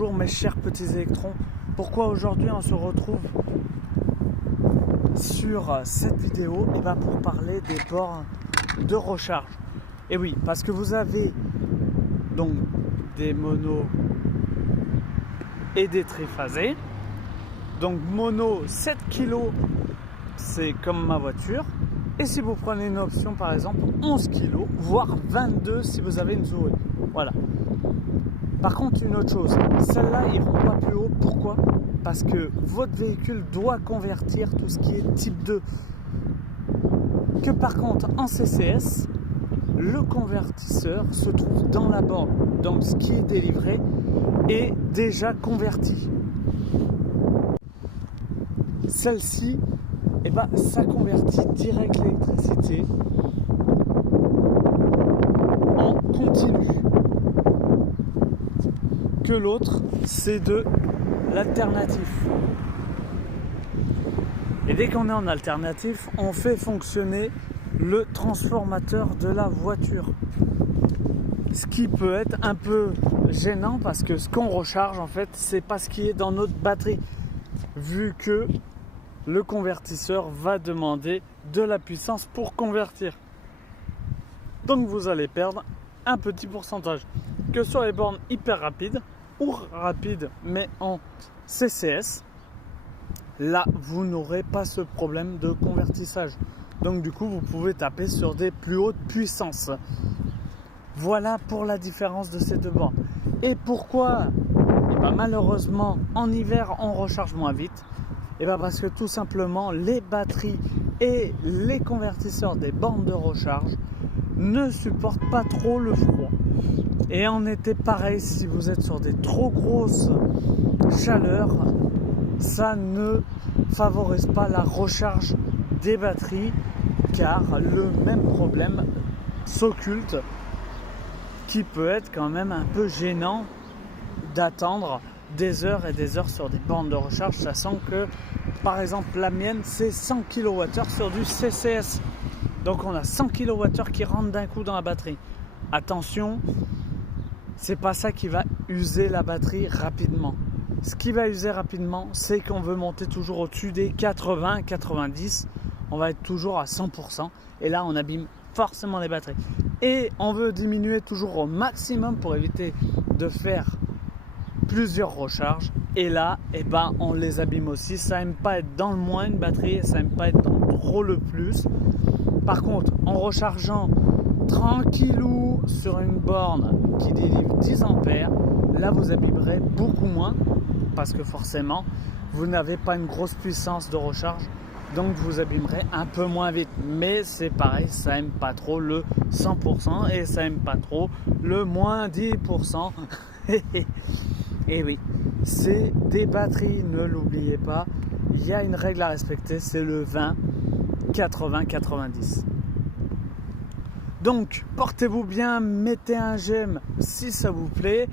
Bonjour mes chers petits électrons, pourquoi aujourd'hui on se retrouve sur cette vidéo? Et bien pour parler des bornes de recharge. Et oui, parce que vous avez donc des monos et des triphasés. Donc mono 7 kg, c'est comme ma voiture. Et si vous prenez une option par exemple 11 kg, voire 22 si vous avez une Zoé. Voilà. Par contre, une autre chose, celles-là iront pas plus haut. Pourquoi? Parce que votre véhicule doit convertir tout ce qui est type 2. Que par contre, en CCS, le convertisseur se trouve dans la borne. Donc ce qui est délivré est déjà converti. Celle-ci, ça convertit direct l'électricité en continu. Que l'autre, c'est de l'alternatif. Et dès qu'on est en alternatif, on fait fonctionner le transformateur de la voiture. Ce qui peut être un peu gênant parce que ce qu'on recharge, en fait, c'est pas ce qui est dans notre batterie. Vu que le convertisseur va demander de la puissance pour convertir. Donc vous allez perdre un petit pourcentage. Que sur les bornes hyper rapides ou rapides mais en CCS, là vous n'aurez pas ce problème de convertissage. Donc du coup vous pouvez taper sur des plus hautes puissances. Voilà pour la différence de ces deux bornes. Et pourquoi malheureusement en hiver on recharge moins vite? Parce que tout simplement les batteries et les convertisseurs des bornes de recharge ne supportent pas trop le froid. Et en été pareil, si vous êtes sur des trop grosses chaleurs, ça ne favorise pas la recharge des batteries car le même problème s'occulte qui peut être quand même un peu gênant d'attendre des heures et des heures sur des bornes de recharge, sachant que par exemple la mienne c'est 100 kWh sur du CCS. Donc on a 100 kWh qui rentrent d'un coup dans la batterie. Attention, c'est pas ça qui va user la batterie rapidement. Ce qui va user rapidement, c'est qu'on veut monter toujours au-dessus des 80-90. On va être toujours à 100%. Et là, on abîme forcément les batteries. Et on veut diminuer toujours au maximum pour éviter de faire plusieurs recharges. Et là, on les abîme aussi. Ça n'aime pas être dans le moins une batterie. Et ça n'aime pas être dans trop le plus. Par contre, en rechargeant tranquillou sur une borne qui délivre 10 ampères, là vous abîmerez beaucoup moins parce que forcément vous n'avez pas une grosse puissance de recharge, donc vous abîmerez un peu moins vite. Mais c'est pareil, ça aime pas trop le 100% et ça aime pas trop le moins 10%. Et oui, c'est des batteries, ne l'oubliez pas, il y a une règle à respecter, c'est le 20 80 90. Donc, portez-vous bien, mettez un j'aime si ça vous plaît.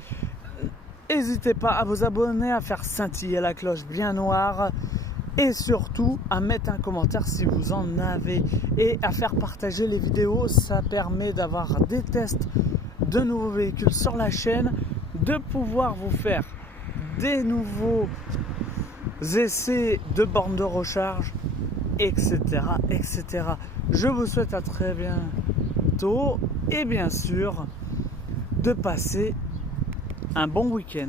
N'hésitez pas à vous abonner, à faire scintiller la cloche bien noire et surtout à mettre un commentaire si vous en avez et à faire partager les vidéos. Ça permet d'avoir des tests de nouveaux véhicules sur la chaîne, de pouvoir vous faire des nouveaux essais de bornes de recharge, etc., etc. Je vous souhaite à très bientôt et bien sûr de passer un bon week-end.